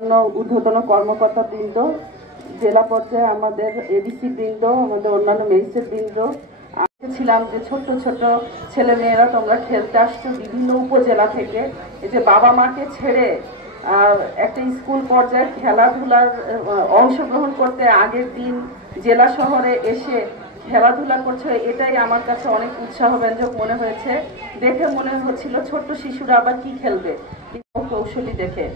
ঊর্ধ্বতন কর্মকর্তা বৃন্দ, জেলা পর্যায়ে আমাদের এডিসি বৃন্দ, আমাদের অন্যান্য ম্যাজিস্ট্রেট বৃন্দ, ছিলাম যে ছোট্ট ছোট ছেলে মেয়েরা তোমরা খেলতে আসছো বিভিন্ন উপজেলা থেকে, এই যে বাবা মাকে ছেড়ে একটা স্কুল পর্যায়ে খেলাধুলার অংশগ্রহণ করতে আগের দিন জেলা শহরে এসে খেলাধুলা করছে, এটাই আমার কাছে অনেক উৎসাহব্যঞ্জক মনে হয়েছে। দেখে মনে হচ্ছিল ছোট্ট শিশুরা আবার কি খেলবে, কৌশলী দেখে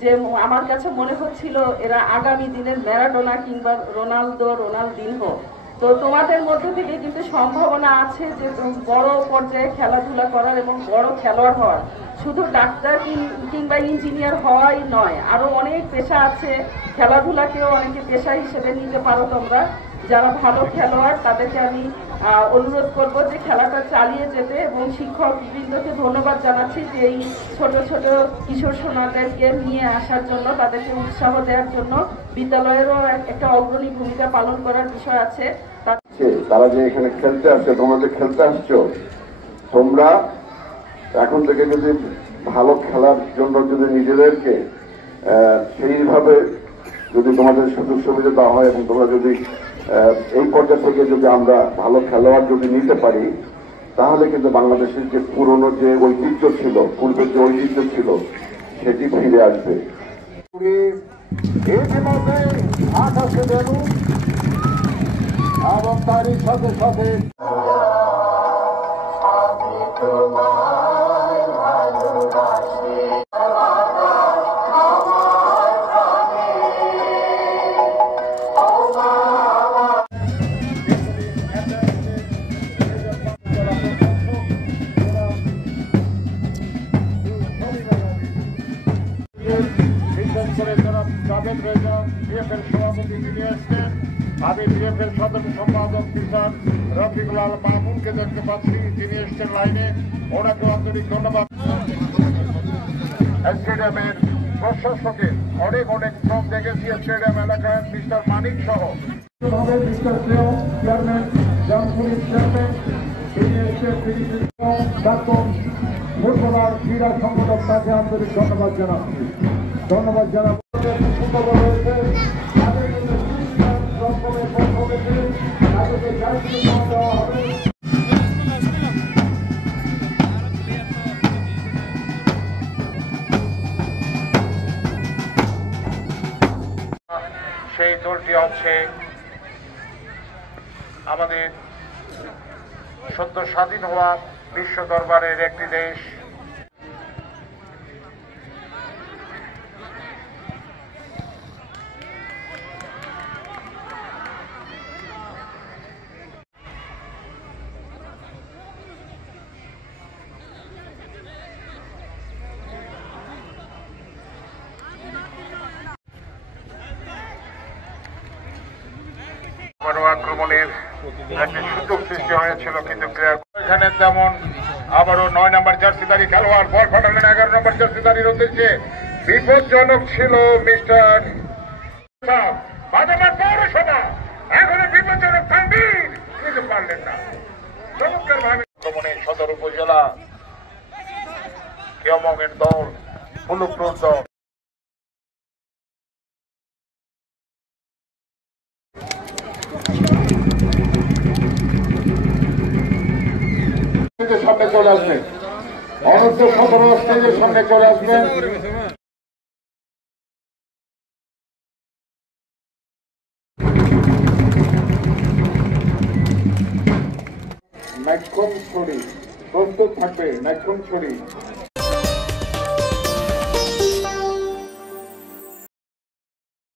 যে আমার কাছে মনে হচ্ছিল এরা আগামী দিনের ম্যারাডোনা কিংবা রোনালদিনহো। তো তোমাদের মধ্যে থেকে কিন্তু সম্ভাবনা আছে যে বড় পর্যায়ে খেলাধুলা করার এবং বড় খেলোয়াড় হওয়ার। শুধু ডাক্তার কিংবা ইঞ্জিনিয়ার হওয়াই নয়, আরো অনেক পেশা আছে। খেলাধুলাকেও অনেকে পেশা হিসেবে নিতে পারো তোমরা। যারা ভালো খেলোয়াড় তাদেরকে আমি অনুরোধ করব যে খেলাটা চালিয়ে যেতে, এবং শিক্ষক বৃন্দকে ধন্যবাদ জানাচ্ছি যে এই ছোট ছোট কিশোর সোনাদেরকে নিয়ে আসার জন্য, তাদেরকে উৎসাহ দেওয়ার জন্য। বিদ্যালয়েরও একটা অগ্রণী ভূমিকা পালন করার বিষয় আছে। তারা যে এখানে খেলতে আসছে, তোমরা যে খেলতে আসছো, তোমরা এখন থেকে যদি ভালো খেলার জন্য যদি নিজেদেরকে সেইভাবে যদি তোমাদের সুযোগ সুবিধা দেওয়া হয় এবং তোমরা যদি এই পর্যায় থেকে যদি আমরা ভালো খেলোয়াড় যদি নিতে পারি, তাহলে কিন্তু বাংলাদেশের যে পুরনো যে ঐতিহ্য ছিল, পূর্বের যে ঐতিহ্য ছিল, সেটি ফিরে আসবে। এবং তারই সাথে সাথে সভাপতি তিনি আসছেন। আমি বিএফের সাধারণ সম্পাদক কিষান রফিকুল আল মাহমুদকে দেখতে পাচ্ছি, তিনি এসছেন লাইনে, ওনাকে আন্তরিক ধন্যবাদ। স্টেডিয়ামের প্রশাসকের অনেক অনেক শ্রম দেখেছি স্টেডিয়াম এলাকায় মিস্টার মানিক সহ মিস্টার চেয়ারম্যান জামপুরের চেয়ারম্যান, তিনি এসছেন, প্রাক্তন ফুটবলার ক্রীড়া সংগঠক, তাকে আন্তরিক ধন্যবাদ জানাচ্ছি। ধন্যবাদ জানাবো। সেই দলটি হচ্ছে আমাদের সদ্য স্বাধীন হওয়া বিশ্ব দরবারের একটি দেশ। আক্রমণের একটি সুযোগ সৃষ্টি হয়েছিল, কিন্তু এখানে তেমন আবারও 9 নম্বর জার্সিধারী খেলোয়াড় বল ফাটালেন 11 নম্বর জার্সিধারীর উদ্দেশ্যে। বিপজ্জনক ছিল মিস্টার পৌরসভা, এখন বিপজ্জনক তানভীর, কিন্তু পারলেন না। চমৎকার ভাবে আক্রমণে সদর উপজেলা কিয়মংয়ের দল, ফুলুকপুর দল সামনে চলে আসবেন। অনন্ত 17 স্টেজের সামনে চলে আসবেন। নাইক্ষণ ছড়ি প্রস্তুত থাকবে, নাইক্ষণ ছড়ি।